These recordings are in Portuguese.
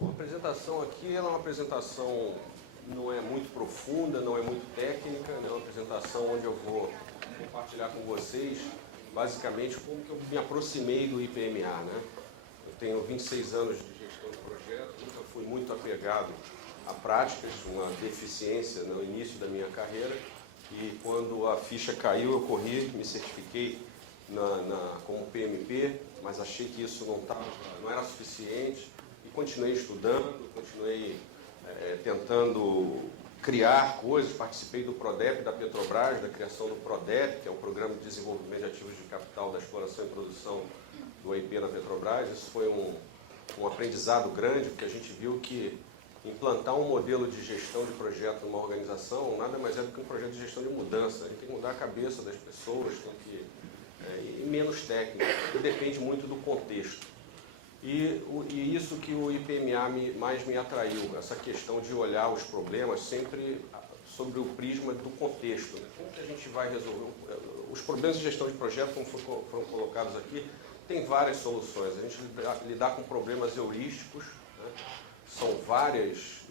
A apresentação aqui ela é uma apresentação não é muito profunda, não é muito técnica, é uma apresentação onde eu vou compartilhar com vocês basicamente como que eu me aproximei do IPMA, né? Eu tenho 26 anos de gestão de projeto, nunca fui muito apegado a práticas, uma deficiência no início da minha carreira, e quando a ficha caiu eu corri, me certifiquei como PMP, mas achei que isso não era suficiente e continuei estudando, continuei tentando criar coisas, participei do PRODEP da Petrobras, da criação do PRODEP, que é o Programa de Desenvolvimento de Ativos de Capital da Exploração e Produção do IP na Petrobras. Isso foi um aprendizado grande, porque a gente viu que implantar um modelo de gestão de projeto numa organização nada mais é do que um projeto de gestão de mudança. A gente tem que mudar a cabeça das pessoas, e menos técnico, e depende muito do contexto. E isso que o IPMA mais me atraiu, essa questão de olhar os problemas sempre sobre o prisma do contexto. Né? Como que a gente vai resolver? Os problemas de gestão de projeto, como foram colocados aqui, tem várias soluções. A gente lidar com problemas heurísticos, né? São várias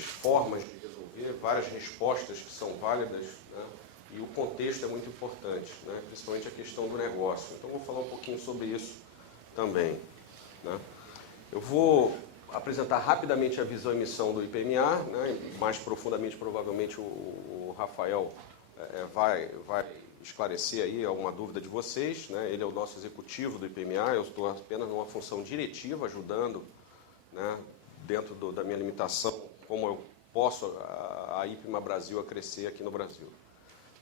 formas de resolver, várias respostas que são válidas, né? E o contexto é muito importante, né? Principalmente a questão do negócio. Então, vou falar um pouquinho sobre isso também. Né? Eu vou apresentar rapidamente a visão e missão do IPMA, né? Mais profundamente, provavelmente, o Rafael vai esclarecer aí alguma dúvida de vocês. Né? Ele é o nosso executivo do IPMA, eu estou apenas numa função diretiva, ajudando, né, dentro da minha limitação, como eu posso a IPMA Brasil a crescer aqui no Brasil.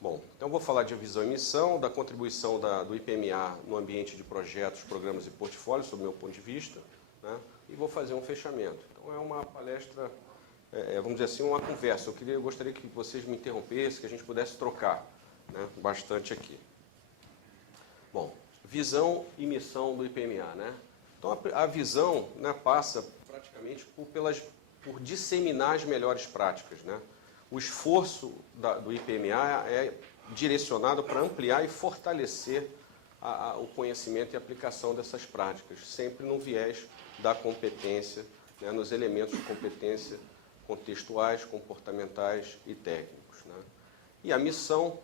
Bom, então vou falar de visão e missão, da contribuição do IPMA no ambiente de projetos, programas e portfólios, sob o meu ponto de vista, né? E vou fazer um fechamento. Então é uma palestra, vamos dizer assim, uma conversa. Eu gostaria que vocês me interrompessem, que a gente pudesse trocar, né, bastante aqui. Bom, visão e missão do IPMA, né? Então a visão, né, passa praticamente por disseminar as melhores práticas, né? O esforço do IPMA é direcionado para ampliar e fortalecer o conhecimento e aplicação dessas práticas, sempre no viés da competência, né, nos elementos de competência contextuais, comportamentais e técnicos. Né? E a missão,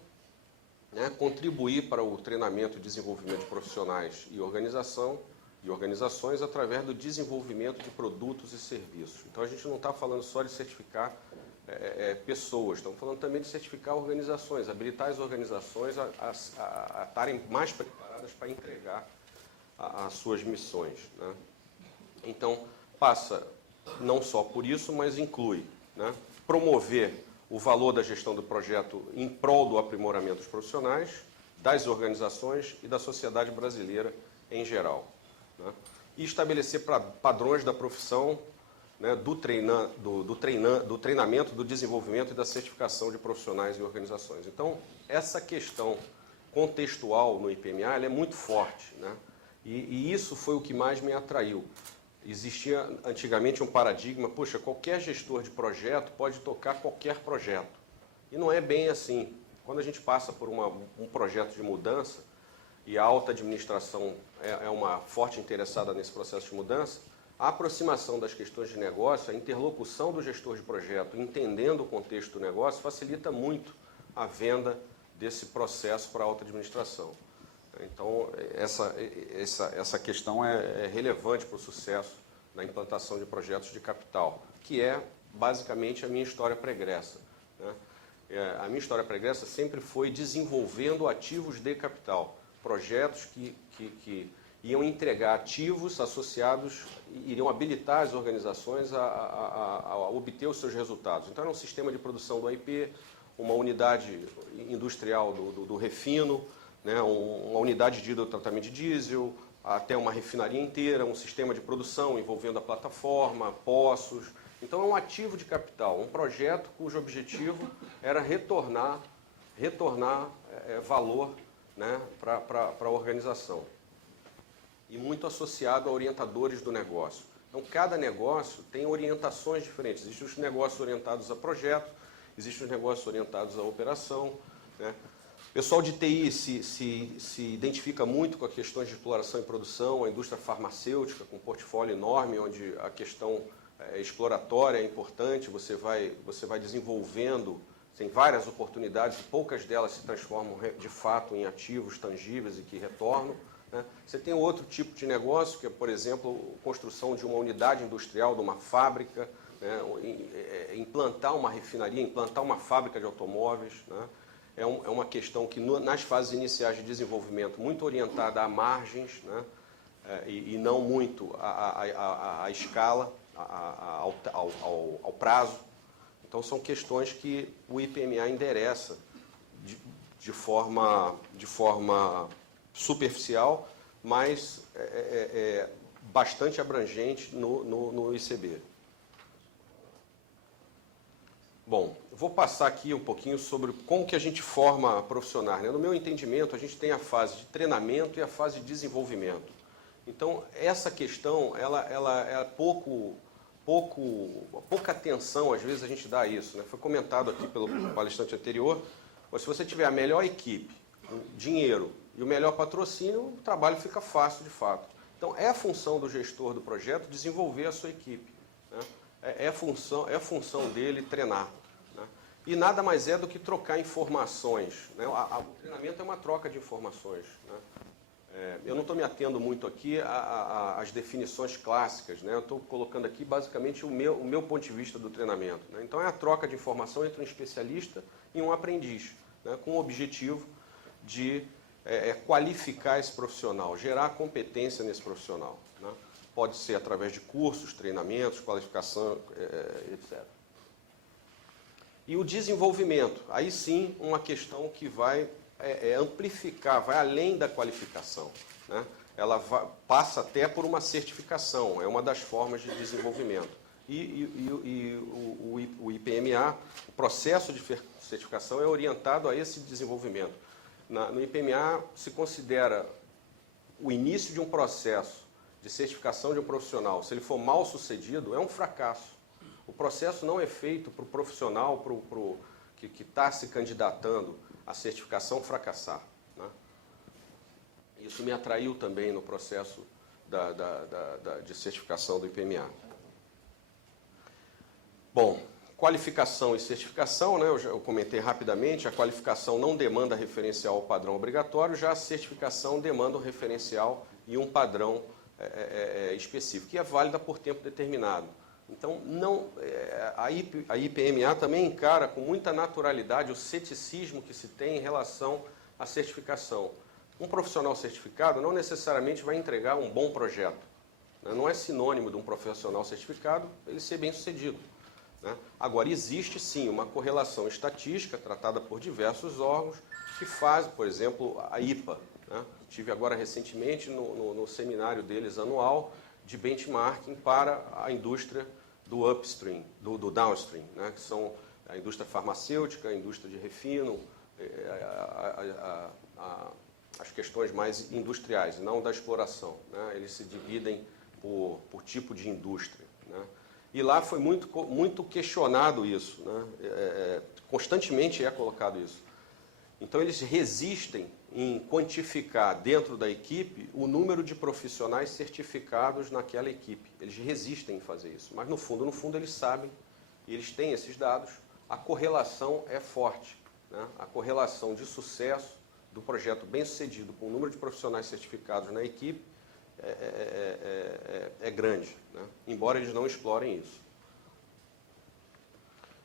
né, contribuir para o treinamento e desenvolvimento de profissionais e organizações através do desenvolvimento de produtos e serviços. Então, a gente não está falando só de certificar pessoas, estamos falando também de certificar organizações, habilitar as organizações a estarem mais preparadas para entregar as suas missões. Né? Então, passa não só por isso, mas inclui, né, promover o valor da gestão do projeto em prol do aprimoramento dos profissionais, das organizações e da sociedade brasileira em geral. Né? E estabelecer padrões da profissão, né, do treinamento, do desenvolvimento e da certificação de profissionais e organizações. Então, essa questão contextual no IPMA ela é muito forte, né? E isso foi o que mais me atraiu. Existia antigamente um paradigma, poxa, qualquer gestor de projeto pode tocar qualquer projeto. E não é bem assim. Quando a gente passa por um projeto de mudança, e a alta administração é uma forte interessada nesse processo de mudança, a aproximação das questões de negócio, a interlocução do gestor de projeto, entendendo o contexto do negócio, facilita muito a venda desse processo para a alta administração. Então, essa questão é relevante para o sucesso da implantação de projetos de capital, que é basicamente a minha história pregressa. Né? A minha história pregressa sempre foi desenvolvendo ativos de capital, projetos que iam entregar ativos associados, iriam habilitar as organizações a obter os seus resultados. Então, era um sistema de produção do AIP, uma unidade industrial do refino, né, uma unidade de hidrotratamento de diesel, até uma refinaria inteira, um sistema de produção envolvendo a plataforma, poços. Então, é um ativo de capital, um projeto cujo objetivo era retornar valor, né, para a organização. E muito associado a orientadores do negócio. Então, cada negócio tem orientações diferentes. Existem os negócios orientados a projeto, existem os negócios orientados à operação. Né? O pessoal de TI se identifica muito com as questões de exploração e produção, a indústria farmacêutica, com um portfólio enorme, onde a questão exploratória é importante, você vai desenvolvendo, tem várias oportunidades e poucas delas se transformam de fato em ativos tangíveis e que retornam, né? Você tem outro tipo de negócio, que é, por exemplo, construção de uma unidade industrial, de uma fábrica, né? Implantar uma refinaria, implantar uma fábrica de automóveis, né? É uma questão que nas fases iniciais de desenvolvimento, muito orientada a margens, né? E não muito à escala, ao prazo. Então, são questões que o IPMA endereça de forma superficial, mas bastante abrangente no ICB. Bom, vou passar aqui um pouquinho sobre como que a gente forma profissionais, né? No meu entendimento, a gente tem a fase de treinamento e a fase de desenvolvimento. Então, essa questão, ela é pouca atenção, às vezes, a gente dá a isso, né? Foi comentado aqui pelo palestrante anterior, mas se você tiver a melhor equipe, dinheiro e o melhor patrocínio, o trabalho fica fácil, de fato. Então, é a função do gestor do projeto desenvolver a sua equipe, né? É função dele treinar, né? E nada mais é do que trocar informações, né? O treinamento é uma troca de informações, né? Eu não estou me atendo muito aqui às definições clássicas, né? Eu estou colocando aqui basicamente o meu ponto de vista do treinamento, né? Então é a troca de informação entre um especialista e um aprendiz, né? Com o objetivo de qualificar esse profissional, gerar competência nesse profissional, né? Pode ser através de cursos, treinamentos, qualificação, etc. E o desenvolvimento, aí sim uma questão que vai amplificar, vai além da qualificação, né? Ela passa até por uma certificação, é uma das formas de desenvolvimento. O IPMA, o processo de certificação é orientado a esse desenvolvimento. No IPMA se considera o início de um processo de certificação de um profissional, se ele for mal sucedido, é um fracasso. O processo não é feito para o profissional que está se candidatando à certificação fracassar, né? Isso me atraiu também no processo de certificação do IPMA. Bom, qualificação e certificação, né? Eu comentei rapidamente, a qualificação não demanda referencial ao padrão obrigatório, já a certificação demanda um referencial e um padrão específico, que é válida por tempo determinado. Então, a IPMA também encara com muita naturalidade o ceticismo que se tem em relação à certificação. Um profissional certificado não necessariamente vai entregar um bom projeto, né? Não é sinônimo de um profissional certificado ele ser bem-sucedido, né? Agora, existe sim uma correlação estatística tratada por diversos órgãos que fazem, por exemplo, a IPA, né? Tive agora recentemente no seminário deles anual de benchmarking para a indústria do upstream, do downstream, né? Que são a indústria farmacêutica, a indústria de refino, as questões mais industriais, não da exploração, né? Eles se dividem por tipo de indústria, né? E lá foi muito questionado isso, né? Constantemente é colocado isso. Então, eles resistem em quantificar dentro da equipe o número de profissionais certificados naquela equipe. Eles resistem em fazer isso. Mas, no fundo, eles sabem, e eles têm esses dados, a correlação é forte, né? A correlação de sucesso do projeto bem-sucedido com o número de profissionais certificados na equipe é grande, né? Embora eles não explorem isso.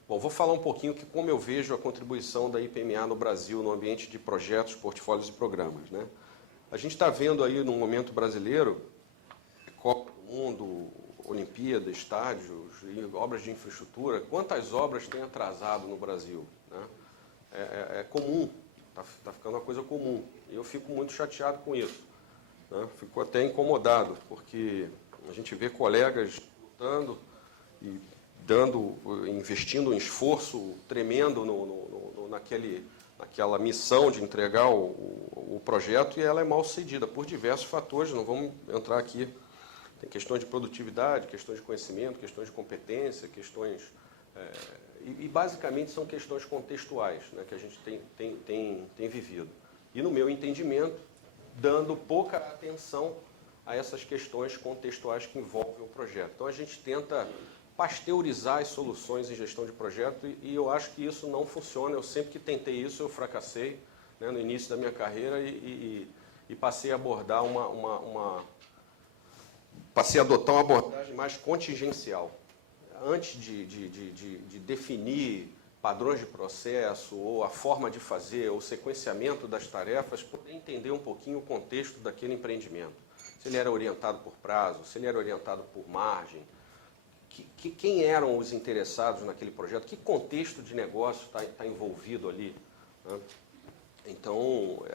Bom, vou falar um pouquinho que como eu vejo a contribuição da IPMA no Brasil no ambiente de projetos, portfólios e programas, né? A gente está vendo aí no momento brasileiro, Copa do Mundo, Olimpíada, estádios, obras de infraestrutura, quantas obras tem atrasado no Brasil, né? É comum, está ficando uma coisa comum, e eu fico muito chateado com isso, né? Fico até incomodado, porque a gente vê colegas lutando e investindo um esforço tremendo naquela missão de entregar o projeto, e ela é mal sucedida por diversos fatores, não vamos entrar aqui. Tem questões de produtividade, questões de conhecimento, questões de competência, questões... E basicamente são questões contextuais, né, que a gente tem vivido. E no meu entendimento, dando pouca atenção a essas questões contextuais que envolvem o projeto. Então a gente tenta pasteurizar as soluções em gestão de projeto e eu acho que isso não funciona. Eu sempre que tentei isso, eu fracassei, né, no início da minha carreira e passei a abordar passei a adotar uma abordagem mais contingencial. Antes de definir padrões de processo, ou a forma de fazer, ou o sequenciamento das tarefas, poder entender um pouquinho o contexto daquele empreendimento. Se ele era orientado por prazo, se ele era orientado por margem, quem eram os interessados naquele projeto, que contexto de negócio está envolvido ali, né? Então,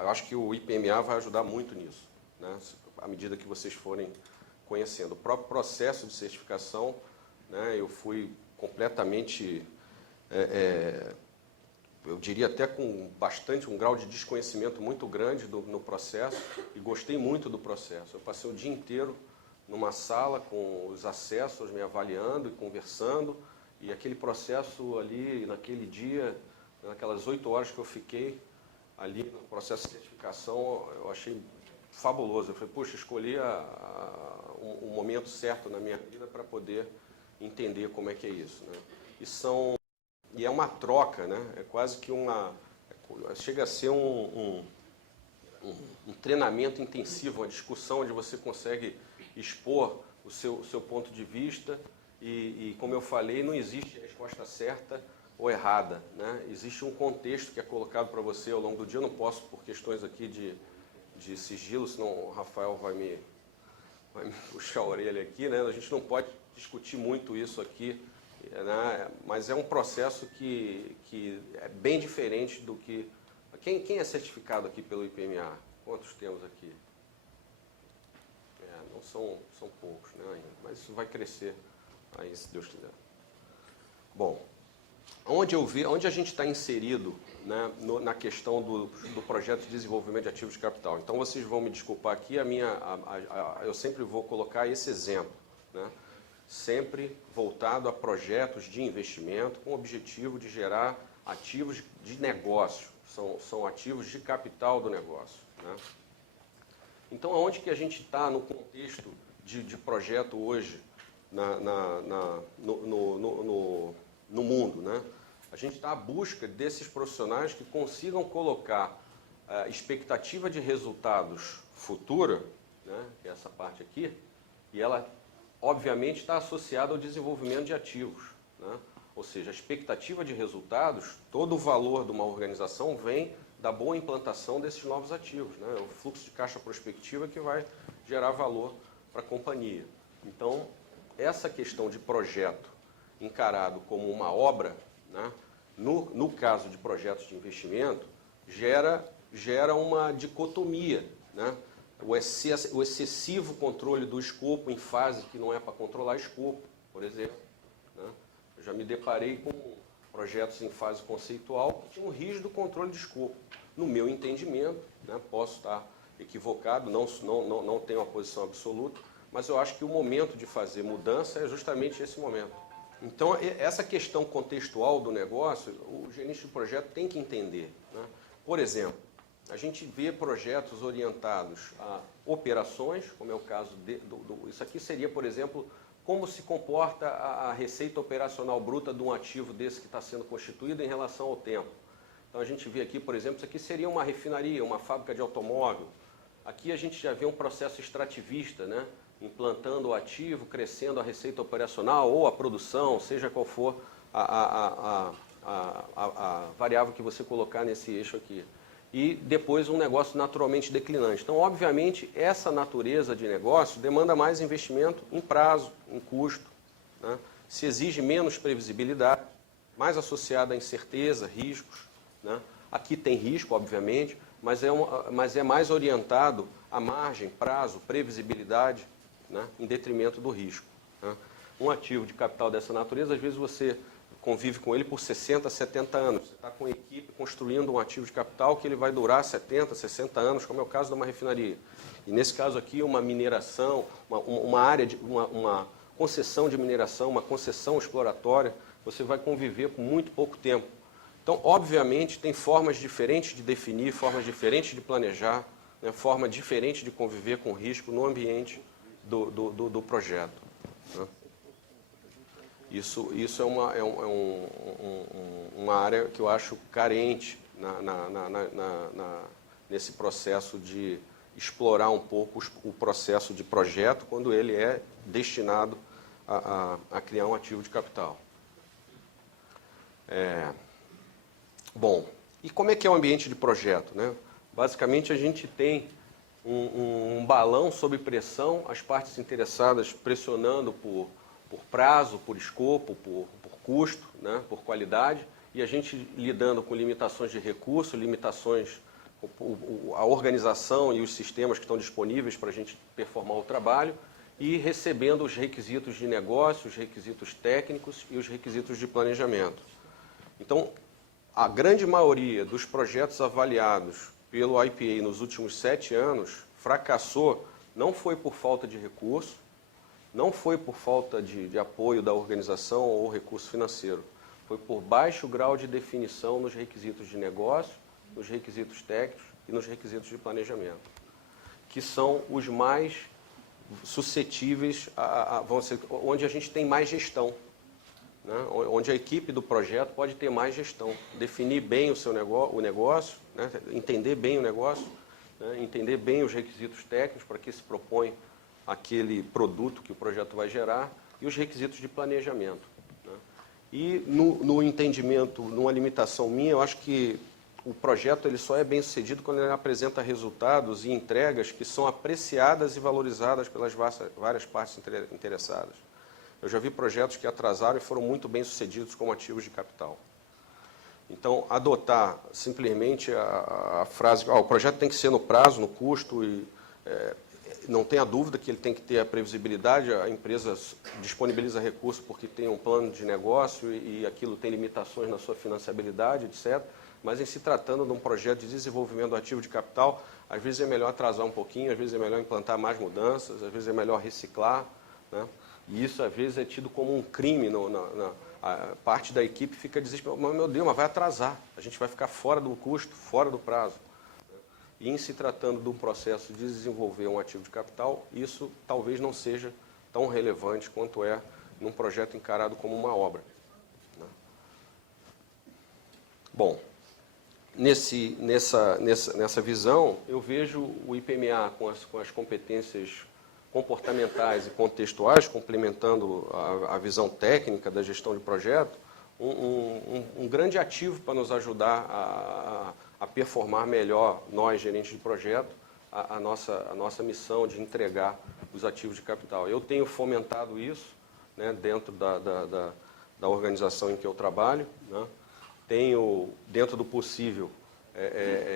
eu acho que o IPMA vai ajudar muito nisso, né, à medida que vocês forem conhecendo. O próprio processo de certificação, né, eu fui completamente, eu diria até com um grau de desconhecimento muito grande no processo, e gostei muito do processo. Eu passei o dia inteiro numa sala com os assessores me avaliando e conversando, e aquele processo ali, naquele dia, naquelas 8 horas que eu fiquei ali no processo de certificação, eu achei fabuloso. Eu falei, puxa, escolhi o momento certo na minha vida para poder entender como é que é isso, né? E é uma troca, né? É quase que chega a ser um treinamento intensivo, uma discussão onde você consegue expor o seu ponto de vista e, como eu falei, não existe resposta certa ou errada, né? Existe um contexto que é colocado para você ao longo do dia. Eu não posso, por questões aqui de sigilo, senão o Rafael vai me puxar a orelha aqui, né? A gente não pode discutir muito isso aqui, né? Mas é um processo que é bem diferente do que... Quem é certificado aqui pelo IPMA? Quantos temos aqui? Não são poucos, né, ainda, mas isso vai crescer aí, se Deus quiser. Bom, onde a gente está inserido, né, na questão do projeto de desenvolvimento de ativos de capital. Então, vocês vão me desculpar aqui, eu sempre vou colocar esse exemplo, né, sempre voltado a projetos de investimento com o objetivo de gerar ativos de negócio, são ativos de capital do negócio, né? Então, aonde que a gente está no contexto de projeto hoje no mundo, né? A gente está à busca desses profissionais que consigam colocar expectativa de resultados futura, né, que é essa parte aqui, e ela, obviamente, está associada ao desenvolvimento de ativos, né? Ou seja, a expectativa de resultados, todo o valor de uma organização vem da boa implantação desses novos ativos, né? O fluxo de caixa prospectiva que vai gerar valor para a companhia. Então, essa questão de projeto encarado como uma obra, né, no caso de projetos de investimento, gera uma dicotomia, né? O excessivo controle do escopo em fase que não é para controlar escopo, por exemplo, né? Eu já me deparei com projetos em fase conceitual que tinham um rígido controle de escopo. No meu entendimento, né, posso estar equivocado, não tenho uma posição absoluta, mas eu acho que o momento de fazer mudança é justamente esse momento. Então, essa questão contextual do negócio, o gerente de projeto tem que entender, né? Por exemplo, a gente vê projetos orientados a operações, como é o caso isso aqui seria, por exemplo, como se comporta a receita operacional bruta de um ativo desse que está sendo constituído em relação ao tempo. Então, a gente vê aqui, por exemplo, isso aqui seria uma refinaria, uma fábrica de automóvel. Aqui a gente já vê um processo extrativista, né, implantando o ativo, crescendo a receita operacional ou a produção, seja qual for a variável que você colocar nesse eixo aqui. E depois um negócio naturalmente declinante. Então, obviamente, essa natureza de negócio demanda mais investimento em prazo, em custo, né? Se exige menos previsibilidade, mais associada a incerteza, riscos, né? Aqui tem risco, obviamente, mas é mais orientado à margem, prazo, previsibilidade, né, em detrimento do risco, né? Um ativo de capital dessa natureza, às vezes você convive com ele por 60, 70 anos. Você está com a equipe construindo um ativo de capital que ele vai durar 70, 60 anos, como é o caso de uma refinaria. E nesse caso aqui, uma mineração, uma concessão de mineração, uma concessão exploratória, você vai conviver por muito pouco tempo. Então, obviamente, tem formas diferentes de definir, formas diferentes de planejar, né, forma diferente de conviver com risco no ambiente do projeto, né? Isso é uma área que eu acho carente nesse processo de explorar um pouco o processo de projeto quando ele é destinado a criar um ativo de capital. Bom, e como é que é o ambiente de projeto, né? Basicamente, a gente tem um balão sob pressão, as partes interessadas pressionando por prazo, por escopo, por custo, né, por qualidade, e a gente lidando com limitações de recurso, limitações, a organização e os sistemas que estão disponíveis para a gente performar o trabalho, e recebendo os requisitos de negócio, os requisitos técnicos e os requisitos de planejamento. Então, a grande maioria dos projetos avaliados pelo IPA nos últimos 7 anos fracassou, não foi por falta de recurso, não foi por falta de apoio da organização ou recurso financeiro, foi por baixo grau de definição nos requisitos de negócio, nos requisitos técnicos e nos requisitos de planejamento, que são os mais suscetíveis, onde a gente tem mais gestão, né? Onde a equipe do projeto pode ter mais gestão, definir bem o negócio, né? Entender bem o negócio, né? Entender bem os requisitos técnicos para que se propõe aquele produto que o projeto vai gerar e os requisitos de planejamento, né? E no entendimento, numa limitação minha, eu acho que o projeto ele só é bem sucedido quando ele apresenta resultados e entregas que são apreciadas e valorizadas pelas várias partes interessadas. Eu já vi projetos que atrasaram e foram muito bem sucedidos como ativos de capital. Então, adotar simplesmente a frase, o projeto tem que ser no prazo, no custo, e não tenha dúvida que ele tem que ter a previsibilidade, a empresa disponibiliza recursos porque tem um plano de negócio e aquilo tem limitações na sua financiabilidade, etc. Mas em se tratando de um projeto de desenvolvimento do ativo de capital, às vezes é melhor atrasar um pouquinho, às vezes é melhor implantar mais mudanças, às vezes é melhor reciclar, né? E isso, às vezes, é tido como um crime. A parte da equipe fica desesperada. Mas, meu Deus, mas vai atrasar. A gente vai ficar fora do custo, fora do prazo. E em se tratando de um processo de desenvolver um ativo de capital, isso talvez não seja tão relevante quanto é num projeto encarado como uma obra, né? Bom, nessa visão, eu vejo o IPMA com as competências comportamentais e contextuais, complementando a visão técnica da gestão de projeto, um grande ativo para nos ajudar a performar melhor, nós, gerentes de projeto, a nossa missão de entregar os ativos de capital. Eu tenho fomentado isso, né, dentro da organização em que eu trabalho, né? Tenho, dentro do possível,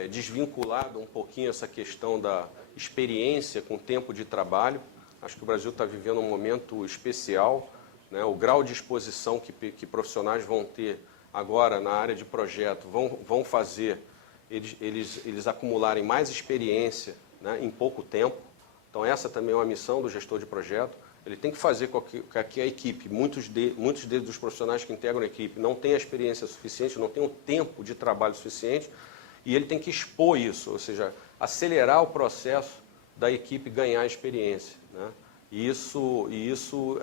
desvinculado um pouquinho essa questão da experiência com tempo de trabalho. Acho que o Brasil está vivendo um momento especial, né? O grau de exposição que profissionais vão ter agora na área de projeto vão fazer eles acumularem mais experiência, né, em pouco tempo. Então essa também é uma missão do gestor de projeto. Ele tem que fazer com que a equipe, muitos dos profissionais que integram a equipe, não tenham a experiência suficiente, não tenham tempo de trabalho suficiente, e ele tem que expor isso, ou seja, acelerar o processo da equipe ganhar experiência, né? E isso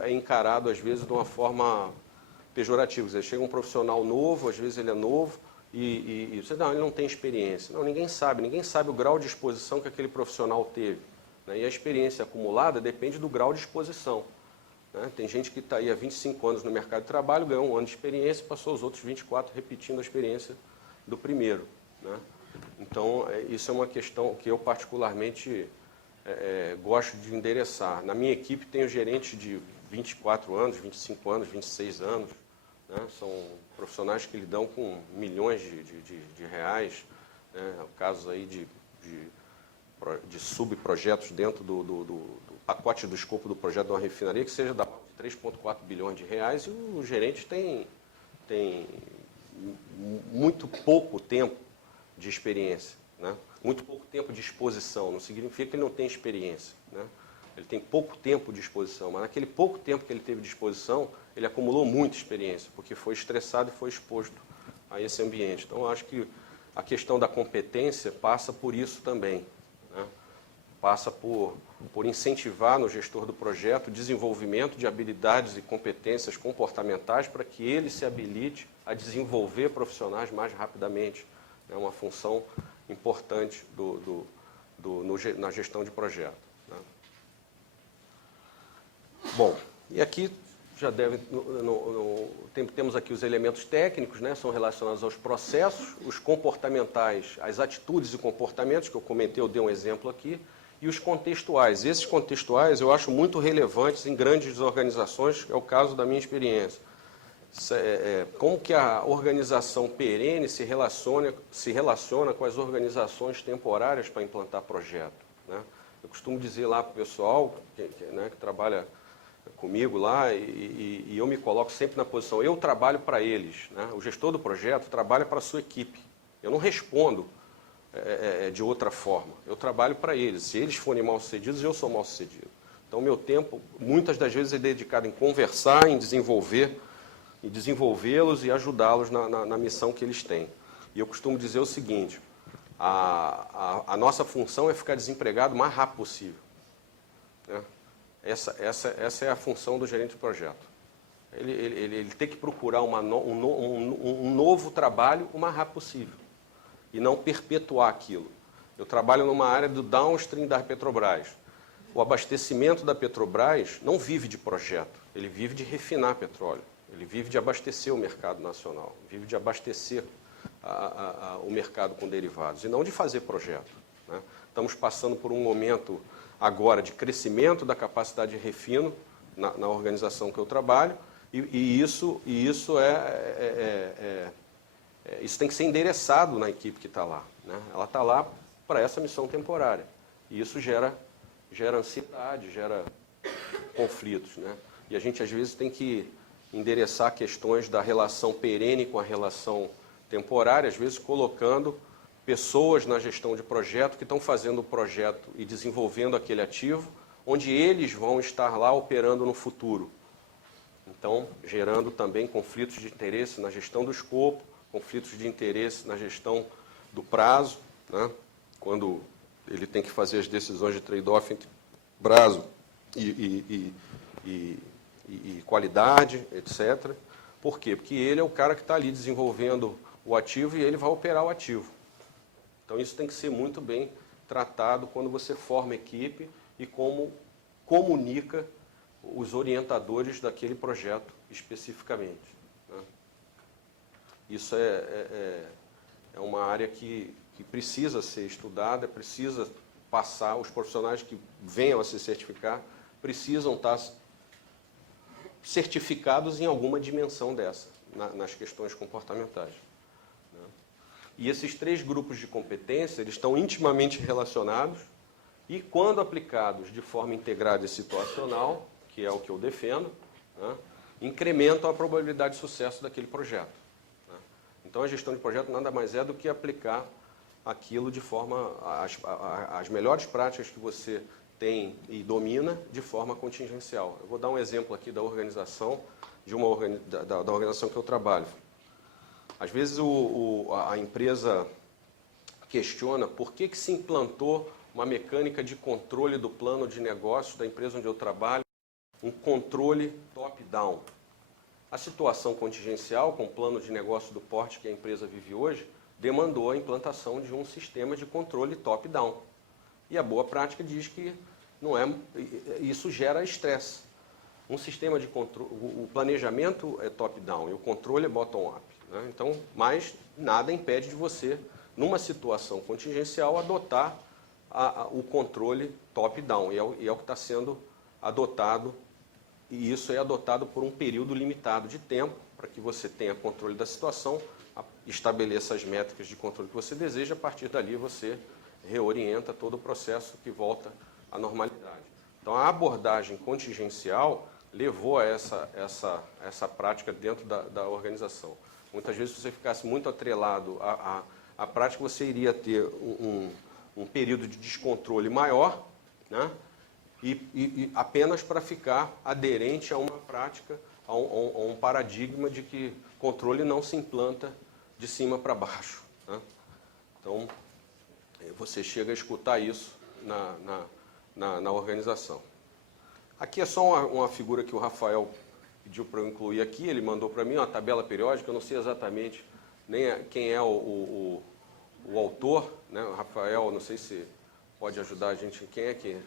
é encarado, às vezes, de uma forma pejorativa. Você chega um profissional novo, às vezes ele é novo, e você, não, ele não tem experiência. Não, ninguém sabe o grau de exposição que aquele profissional teve, né? E a experiência acumulada depende do grau de exposição, né? Tem gente que está aí há 25 anos no mercado de trabalho, ganhou um ano de experiência e passou os outros 24 repetindo a experiência do primeiro, né? Então, isso é uma questão que eu particularmente gosto de endereçar. Na minha equipe tenho gerentes de 24 anos, 25 anos, 26 anos, né? São profissionais que lidam com milhões de reais, né? Casos aí de subprojetos dentro do pacote do escopo do projeto de uma refinaria, que seja da ordem de 3,4 bilhões de reais, e o gerente tem muito pouco tempo de experiência, né? Muito pouco tempo de exposição. Não significa que ele não tem experiência, né? Ele tem pouco tempo de exposição, mas naquele pouco tempo que ele teve de exposição, ele acumulou muita experiência, porque foi estressado e foi exposto a esse ambiente. Então, eu acho que a questão da competência passa por isso também, né? passa por incentivar no gestor do projeto o desenvolvimento de habilidades e competências comportamentais para que ele se habilite a desenvolver profissionais mais rapidamente. É uma função importante na gestão de projeto. Né? Bom, e aqui já temos aqui os elementos técnicos, né, são relacionados aos processos, os comportamentais, as atitudes e comportamentos, que eu comentei, eu dei um exemplo aqui, e os contextuais. Esses contextuais eu acho muito relevantes em grandes organizações, é o caso da minha experiência. Como que a organização perene se relaciona com as organizações temporárias para implantar projeto. Né? Eu costumo dizer lá para o pessoal que trabalha comigo lá, e eu me coloco sempre na posição, eu trabalho para eles, né? O gestor do projeto trabalha para a sua equipe, eu não respondo de outra forma, eu trabalho para eles, se eles forem mal-sucedidos, eu sou mal-sucedido. Então, meu tempo, muitas das vezes, é dedicado em conversar, em desenvolvê-los e ajudá-los na missão que eles têm. E eu costumo dizer o seguinte, a nossa função é ficar desempregado o mais rápido possível. Né? Essa é a função do gerente de projeto. Ele tem que procurar um novo trabalho o mais rápido possível e não perpetuar aquilo. Eu trabalho numa área do downstream da Petrobras. O abastecimento da Petrobras não vive de projeto, ele vive de refinar petróleo, ele vive de abastecer o mercado nacional, vive de abastecer o mercado com derivados e não de fazer projeto. Né? Estamos passando por um momento agora de crescimento da capacidade de refino na organização que eu trabalho, e isso tem que ser endereçado na equipe que está lá. Né? Ela está lá para essa missão temporária, e isso gera ansiedade, gera conflitos. Né? E a gente, às vezes, tem que endereçar questões da relação perene com a relação temporária, às vezes colocando pessoas na gestão de projeto que estão fazendo o projeto e desenvolvendo aquele ativo, onde eles vão estar lá operando no futuro. Então, gerando também conflitos de interesse na gestão do escopo, conflitos de interesse na gestão do prazo, né? Quando ele tem que fazer as decisões de trade-off entre prazo e qualidade, etc. Por quê? Porque ele é o cara que está ali desenvolvendo o ativo e ele vai operar o ativo. Então, isso tem que ser muito bem tratado quando você forma equipe e como comunica os orientadores daquele projeto especificamente. Né? Isso é uma área que precisa ser estudada, precisa passar, os profissionais que venham a se certificar precisam estar certificados em alguma dimensão dessa, nas questões comportamentais. E esses 3 grupos de competência, eles estão intimamente relacionados e, quando aplicados de forma integrada e situacional, que é o que eu defendo, né, incrementam a probabilidade de sucesso daquele projeto. Né? Então, a gestão de projeto nada mais é do que aplicar aquilo de forma, as melhores práticas que você tem e domina de forma contingencial. Eu vou dar um exemplo aqui da organização, da organização que eu trabalho. Às vezes a empresa questiona por que se implantou uma mecânica de controle do plano de negócios da empresa onde eu trabalho, um controle top-down. A situação contingencial, com o plano de negócio do porte que a empresa vive hoje, demandou a implantação de um sistema de controle top-down. E a boa prática diz que isso gera estresse. Um sistema de controle, o planejamento é top-down e o controle é bottom-up. Né? Então, mas nada impede de você, numa situação contingencial, adotar o controle top-down. E é o que está sendo adotado, e isso é adotado por um período limitado de tempo, para que você tenha controle da situação, estabeleça as métricas de controle que você deseja, a partir dali você reorienta todo o processo que volta à normalidade. Então, a abordagem contingencial levou a essa prática dentro da organização. Muitas vezes, se você ficasse muito atrelado à prática, você iria ter um período de descontrole maior, né? E apenas para ficar aderente a uma prática, a um paradigma de que controle não se implanta de cima para baixo. Né? Então, você chega a escutar isso na organização. Aqui é só uma figura que o Rafael pediu para eu incluir aqui, ele mandou para mim uma tabela periódica, eu não sei exatamente nem quem é o autor, né? O Rafael, não sei se pode ajudar a gente, quem é que...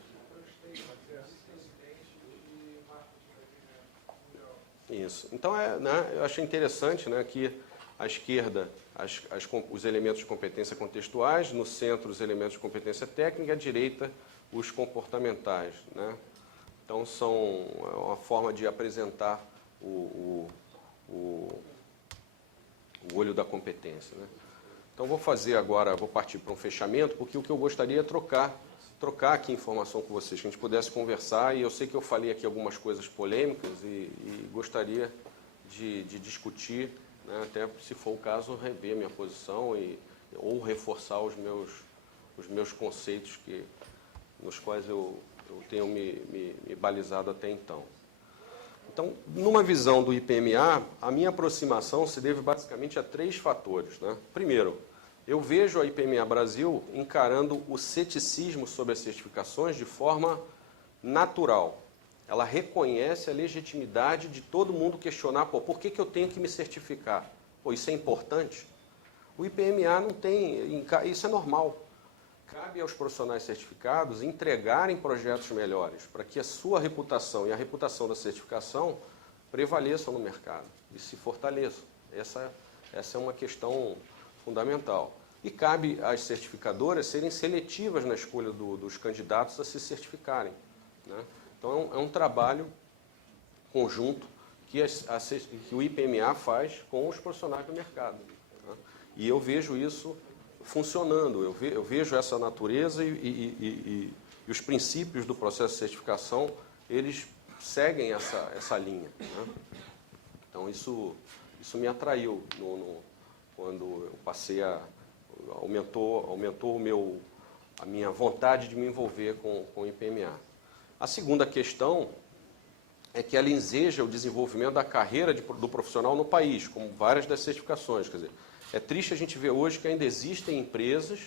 Isso. Então, né, eu achei interessante, né, que à esquerda os elementos de competência contextuais, no centro os elementos de competência técnica, à direita os comportamentais, né? Então, é uma forma de apresentar o olho da competência, né? Então, vou partir para um fechamento, porque o que eu gostaria é trocar aqui informação com vocês, que a gente pudesse conversar, e eu sei que eu falei aqui algumas coisas polêmicas e gostaria de discutir, né, até se for o caso, rever minha posição ou reforçar os meus conceitos nos quais eu tenho me balizado até então. Então, numa visão do IPMA, a minha aproximação se deve basicamente a 3 fatores, né? Primeiro, eu vejo a IPMA Brasil encarando o ceticismo sobre as certificações de forma natural. Ela reconhece a legitimidade de todo mundo questionar, por que eu tenho que me certificar? Isso é importante? O IPMA não tem, isso é normal. Cabe aos profissionais certificados entregarem projetos melhores, para que a sua reputação e a reputação da certificação prevaleçam no mercado e se fortaleçam. Essa é uma questão fundamental. E cabe às certificadoras serem seletivas na escolha dos candidatos a se certificarem, né? Então, é um trabalho conjunto que o IPMA faz com os profissionais do mercado, né? E eu vejo isso funcionando, eu vejo essa natureza e os princípios do processo de certificação, eles seguem essa linha, né? Então, isso me atraiu quando eu passei aumentou a minha vontade de me envolver com o IPMA. A segunda questão é que ela enseja o desenvolvimento da carreira do profissional no país, como várias das certificações. Quer dizer, é triste a gente ver hoje que ainda existem empresas,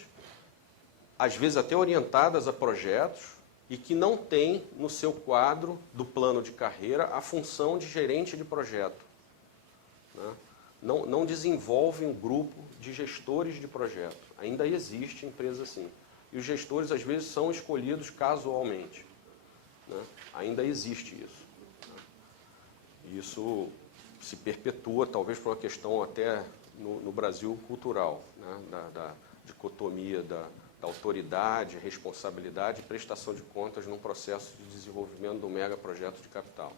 às vezes até orientadas a projetos, e que não têm no seu quadro do plano de carreira a função de gerente de projeto, né? Não desenvolvem um grupo de gestores de projeto. Ainda existe empresa assim. E os gestores, às vezes, são escolhidos casualmente, né? Ainda existe isso, né? Isso se perpetua, talvez por uma questão até no Brasil cultural, né? Da dicotomia da autoridade, responsabilidade e prestação de contas num processo de desenvolvimento do mega projeto de capital.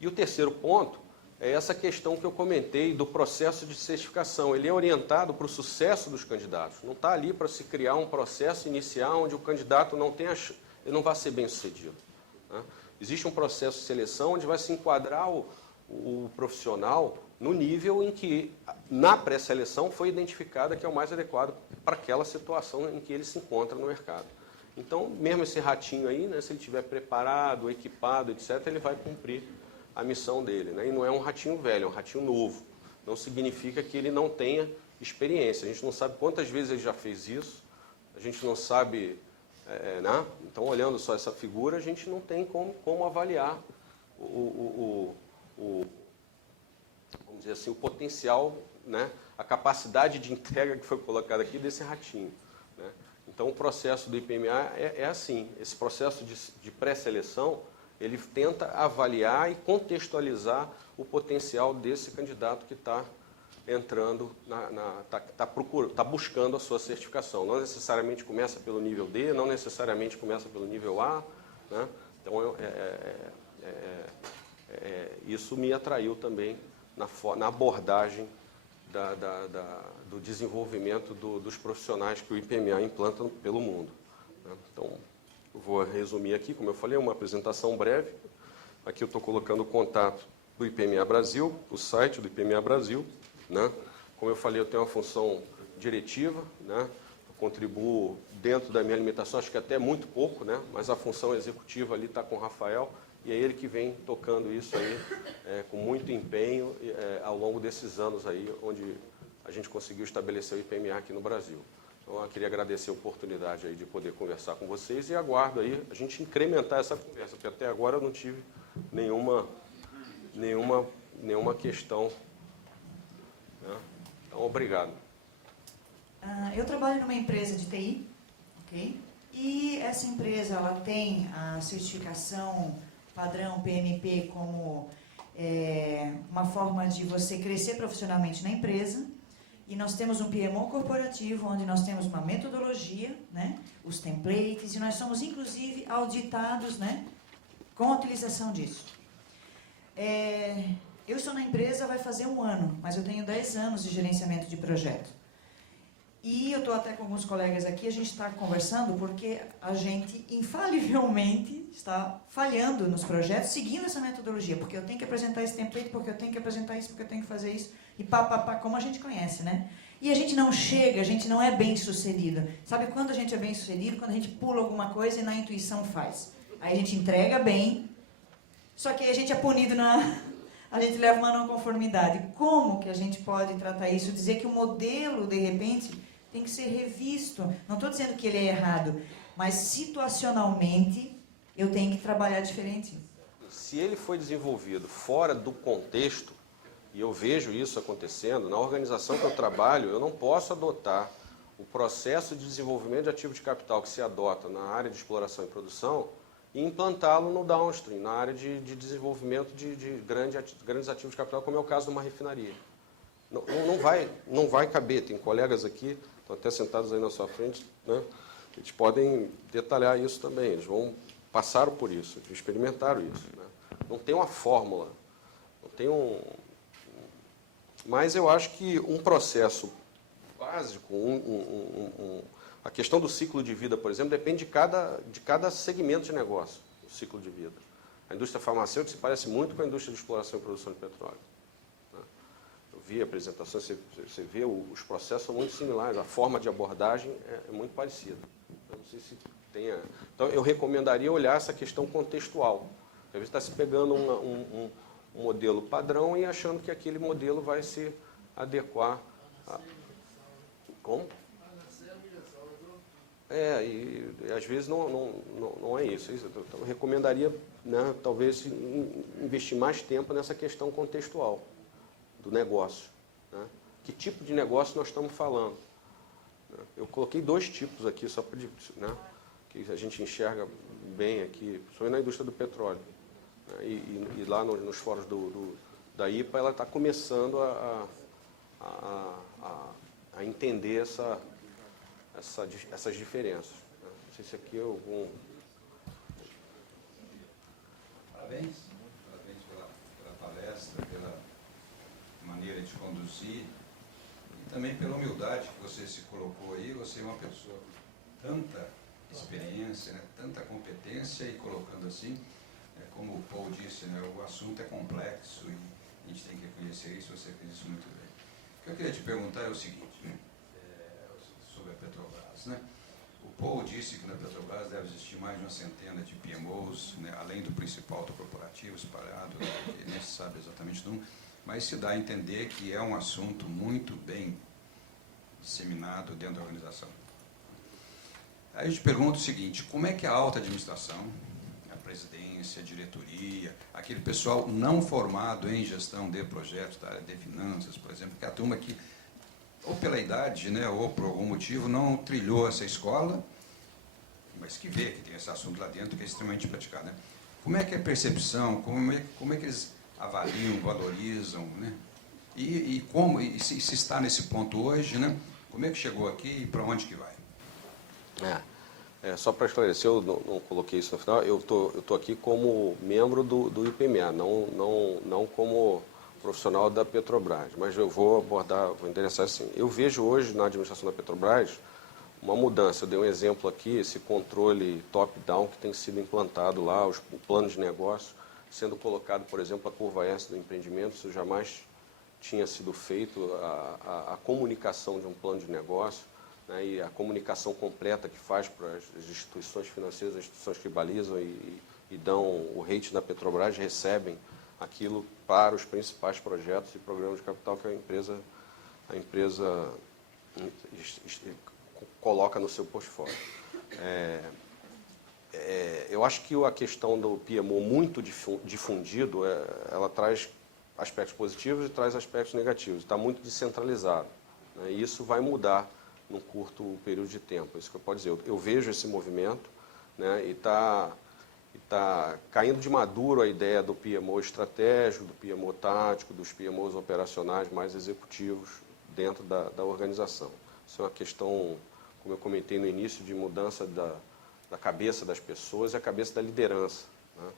E o terceiro ponto é essa questão que eu comentei do processo de certificação. Ele é orientado para o sucesso dos candidatos. Não está ali para se criar um processo inicial onde o candidato ele não vai ser bem sucedido, né? Existe um processo de seleção onde vai se enquadrar o profissional no nível em que, na pré-seleção, foi identificada que é o mais adequado para aquela situação em que ele se encontra no mercado. Então, mesmo esse ratinho aí, né, se ele estiver preparado, equipado, etc., ele vai cumprir a missão dele, né? E não é um ratinho velho, é um ratinho novo. Não significa que ele não tenha experiência. A gente não sabe quantas vezes ele já fez isso, a gente não sabe, né? Então, olhando só essa figura, a gente não tem como avaliar vamos dizer assim, o potencial, né? A capacidade de entrega que foi colocada aqui desse ratinho, né? Então, o processo do IPMA é assim, esse processo de pré-seleção, ele tenta avaliar e contextualizar o potencial desse candidato que está entrando, está buscando a sua certificação. Não necessariamente começa pelo nível D, não necessariamente começa pelo nível A, né? Então, isso me atraiu também na abordagem do desenvolvimento dos profissionais que o IPMA implanta pelo mundo, né? Então, eu vou resumir aqui, como eu falei, uma apresentação breve. Aqui eu estou colocando o contato do IPMA Brasil, o site do IPMA Brasil, né? Como eu falei, eu tenho uma função diretiva, né? Eu contribuo dentro da minha limitação, acho que até muito pouco, né? Mas a função executiva ali está com o Rafael, e é ele que vem tocando isso aí com muito empenho ao longo desses anos aí, onde a gente conseguiu estabelecer o IPMA aqui no Brasil. Então, eu queria agradecer a oportunidade aí de poder conversar com vocês e aguardo aí a gente incrementar essa conversa, porque até agora eu não tive nenhuma questão, né? Então, obrigado. Eu trabalho numa empresa de TI, ok? E essa empresa ela tem a certificação padrão PMP como uma forma de você crescer profissionalmente na empresa. E nós temos um PMO corporativo, onde nós temos uma metodologia, né, os templates, e nós somos, inclusive, auditados, né, com a utilização disso. Eu estou na empresa vai fazer 1 ano, mas eu tenho 10 anos de gerenciamento de projeto. E eu estou até com alguns colegas aqui, a gente está conversando porque a gente, infalivelmente, está falhando nos projetos, seguindo essa metodologia, porque eu tenho que apresentar esse template, porque eu tenho que apresentar isso, porque eu tenho que fazer isso, e pá, como a gente conhece, né? E a gente não chega, a gente não é bem sucedido. Sabe quando a gente é bem sucedido? Quando a gente pula alguma coisa e na intuição faz. Aí a gente entrega bem, só que aí a gente é punido a gente leva uma não conformidade. Como que a gente pode tratar isso? Dizer que o modelo, de repente, tem que ser revisto. Não estou dizendo que ele é errado, mas situacionalmente eu tenho que trabalhar diferente. Se ele foi desenvolvido fora do contexto, e eu vejo isso acontecendo, na organização que eu trabalho, eu não posso adotar o processo de desenvolvimento de ativo de capital que se adota na área de exploração e produção e implantá-lo no downstream, na área de desenvolvimento de grandes ativos de capital, como é o caso de uma refinaria. Não vai caber. Tem colegas aqui, estão até sentados aí na sua frente, né? Eles podem detalhar isso também, eles passaram por isso, experimentaram isso, né? Não tem uma fórmula, não tem mas eu acho que um processo básico, a questão do ciclo de vida, por exemplo, depende de cada segmento de negócio, o ciclo de vida. A indústria farmacêutica se parece muito com a indústria de exploração e produção de petróleo, né? Eu vi a apresentação, você vê, os processos são muito similares, a forma de abordagem é muito parecida. Eu não sei se tenha... Então, eu recomendaria olhar essa questão contextual. Às vezes está se pegando um modelo padrão e achando que aquele modelo vai se adequar a... Como? E às vezes não é isso. Eu recomendaria, né, talvez, investir mais tempo nessa questão contextual do negócio, né? Que tipo de negócio nós estamos falando? Eu coloquei 2 tipos aqui, só para, né, que a gente enxerga bem aqui, principalmente na indústria do petróleo. E lá nos fóruns da IPA, ela está começando a entender essas diferenças. Não sei se aqui é algum... Parabéns pela palestra, pela maneira de conduzir e também pela humildade que você se colocou aí. Você é uma pessoa com tanta experiência, né, tanta competência, e colocando assim, como o Paul disse, né, o assunto é complexo e a gente tem que reconhecer isso. Você fez isso muito bem. O que eu queria te perguntar é o seguinte, né, sobre a Petrobras, né? O Paul disse que na Petrobras deve existir mais de uma centena de PMOs, né, além do principal do corporativo espalhado, né, que nem se sabe exatamente o número, mas se dá a entender que é um assunto muito bem disseminado dentro da organização. Aí a gente pergunta o seguinte: como é que a alta administração, a presidência, a diretoria, aquele pessoal não formado em gestão de projetos da área de finanças, por exemplo, que é a turma que, ou pela idade, né, ou por algum motivo, não trilhou essa escola, mas que vê que tem esse assunto lá dentro que é extremamente praticado, né? Como é que é a percepção, como é que eles avaliam, valorizam, né? E se está nesse ponto hoje, né? Como é que chegou aqui e para onde que vai? Só para esclarecer, eu não coloquei isso no final, eu tô aqui como membro do IPMA, não como profissional da Petrobras, mas eu vou endereçar assim. Eu vejo hoje na administração da Petrobras uma mudança. Eu dei um exemplo aqui, esse controle top-down que tem sido implantado lá, o plano de negócio, sendo colocado, por exemplo, a curva S do empreendimento. Isso jamais tinha sido feito, a comunicação de um plano de negócio, né, e a comunicação completa que faz para as instituições financeiras, as instituições que balizam e dão o rate na Petrobras, recebem aquilo para os principais projetos e programas de capital que a empresa coloca no seu portfólio. Eu acho que a questão do PMO muito difundido, ela traz aspectos positivos e traz aspectos negativos. Está muito descentralizado, né? E isso vai mudar num curto período de tempo. Isso que eu posso dizer. Eu vejo esse movimento, né? E está caindo de maduro a ideia do PMO estratégico, do PMO tático, dos PMOs operacionais mais executivos dentro da organização. Isso é uma questão, como eu comentei no início, de mudança da cabeça das pessoas e a cabeça da liderança, né?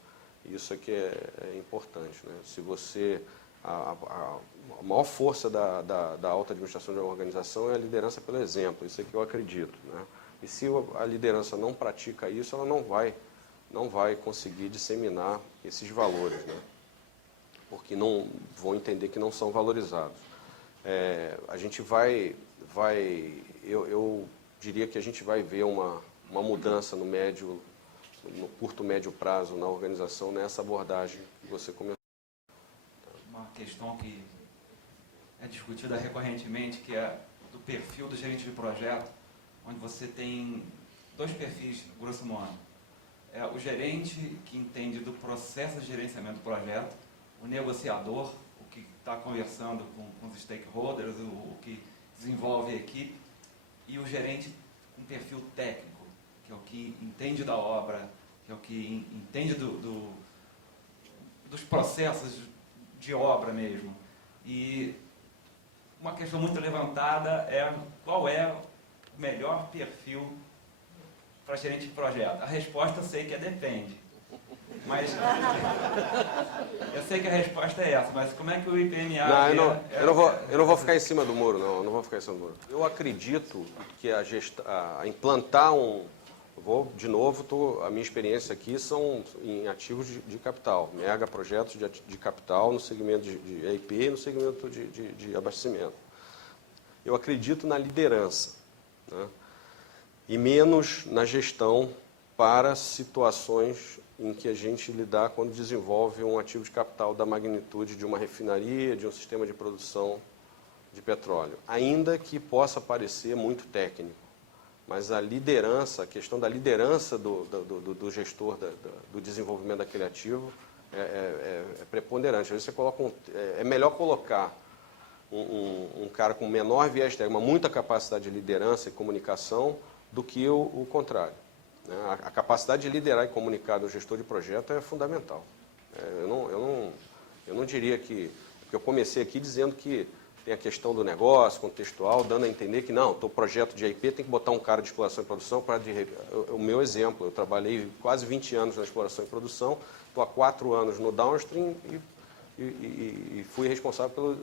Isso é que é importante, né? Se você... A maior força da alta administração de uma organização é a liderança pelo exemplo, isso é que eu acredito, né? E se a liderança não pratica isso, ela não vai conseguir disseminar esses valores, né? Porque não vão entender que não são valorizados. A gente eu diria que a gente vai ver uma mudança no curto, médio prazo na organização nessa abordagem que você comentou. Uma questão que é discutida recorrentemente, que é do perfil do gerente de projeto, onde você tem dois perfis, grosso modo. O gerente que entende do processo de gerenciamento do projeto, o negociador, o que está conversando com os stakeholders, o que desenvolve a equipe, e o gerente com perfil técnico, que é o que entende da obra, que é o que entende dos processos de obra mesmo. E uma questão muito levantada é qual é o melhor perfil para gerente de projeto. A resposta eu sei que depende. Mas eu sei que a resposta é essa, mas como é que o IPMA... Eu não vou ficar em cima do muro, não. Eu não vou ficar em cima do muro. Eu acredito que a implantar de novo, a minha experiência aqui são em ativos de capital, mega projetos de capital no segmento de EIP e no segmento de abastecimento. Eu acredito na liderança, né? E menos na gestão para situações em que a gente lidar quando desenvolve um ativo de capital da magnitude de uma refinaria, de um sistema de produção de petróleo, ainda que possa parecer muito técnico. Mas a liderança, a questão da liderança do gestor do desenvolvimento daquele ativo é preponderante. Às vezes você coloca é melhor colocar um cara com menor viés técnico, mas muita capacidade de liderança e comunicação, do que o contrário, né? A capacidade de liderar e comunicar do gestor de projeto é fundamental. Eu não diria que... Porque eu comecei aqui dizendo que tem a questão do negócio, contextual, dando a entender que não, o projeto de IP tem que botar um cara de exploração e produção para... O meu exemplo, eu trabalhei quase 20 anos na exploração e produção, estou há 4 anos no downstream e fui responsável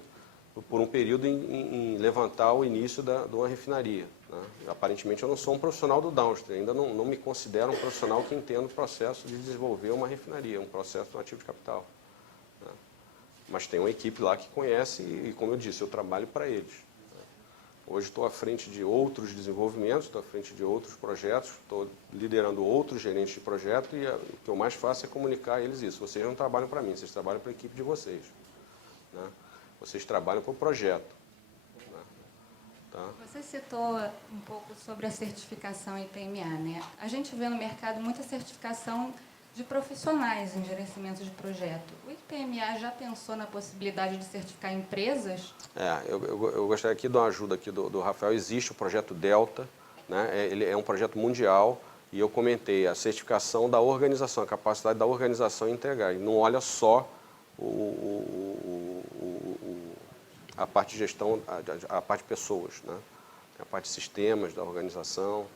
por um período em levantar o início de uma refinaria, né? Aparentemente eu não sou um profissional do downstream, ainda não me considero um profissional que entenda o processo de desenvolver uma refinaria, um processo de um ativo de capital, né? Mas tem uma equipe lá que conhece e, como eu disse, eu trabalho para eles. Hoje estou à frente de outros desenvolvimentos, estou à frente de outros projetos, estou liderando outros gerentes de projeto e o que eu mais faço é comunicar a eles isso. Vocês não trabalham para mim, vocês trabalham para a equipe de vocês, né? Vocês trabalham para o projeto, né? Tá? Você citou um pouco sobre a certificação IPMA, né? A gente vê no mercado muita certificação de profissionais em gerenciamento de projeto. O IPMA já pensou na possibilidade de certificar empresas? Eu gostaria aqui de uma ajuda aqui do Rafael. Existe o projeto Delta, né? Ele é um projeto mundial e eu comentei a certificação da organização, a capacidade da organização em entregar. E não olha só a parte de gestão, a parte de pessoas, né? A parte de sistemas da organização.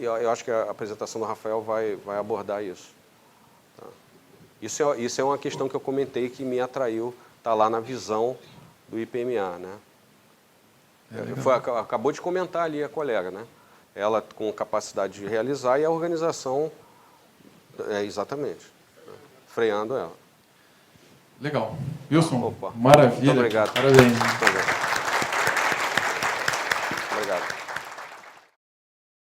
Eu acho que a apresentação do Rafael vai abordar isso. Tá? Isso é uma questão que eu comentei que me atraiu, está lá na visão do IPMA, né? Acabou de comentar ali a colega, né? Ela com capacidade de realizar e a organização, exatamente, né? Freando ela. Legal. Wilson, Opa. maravilha. Muito obrigado. Parabéns. Muito obrigado.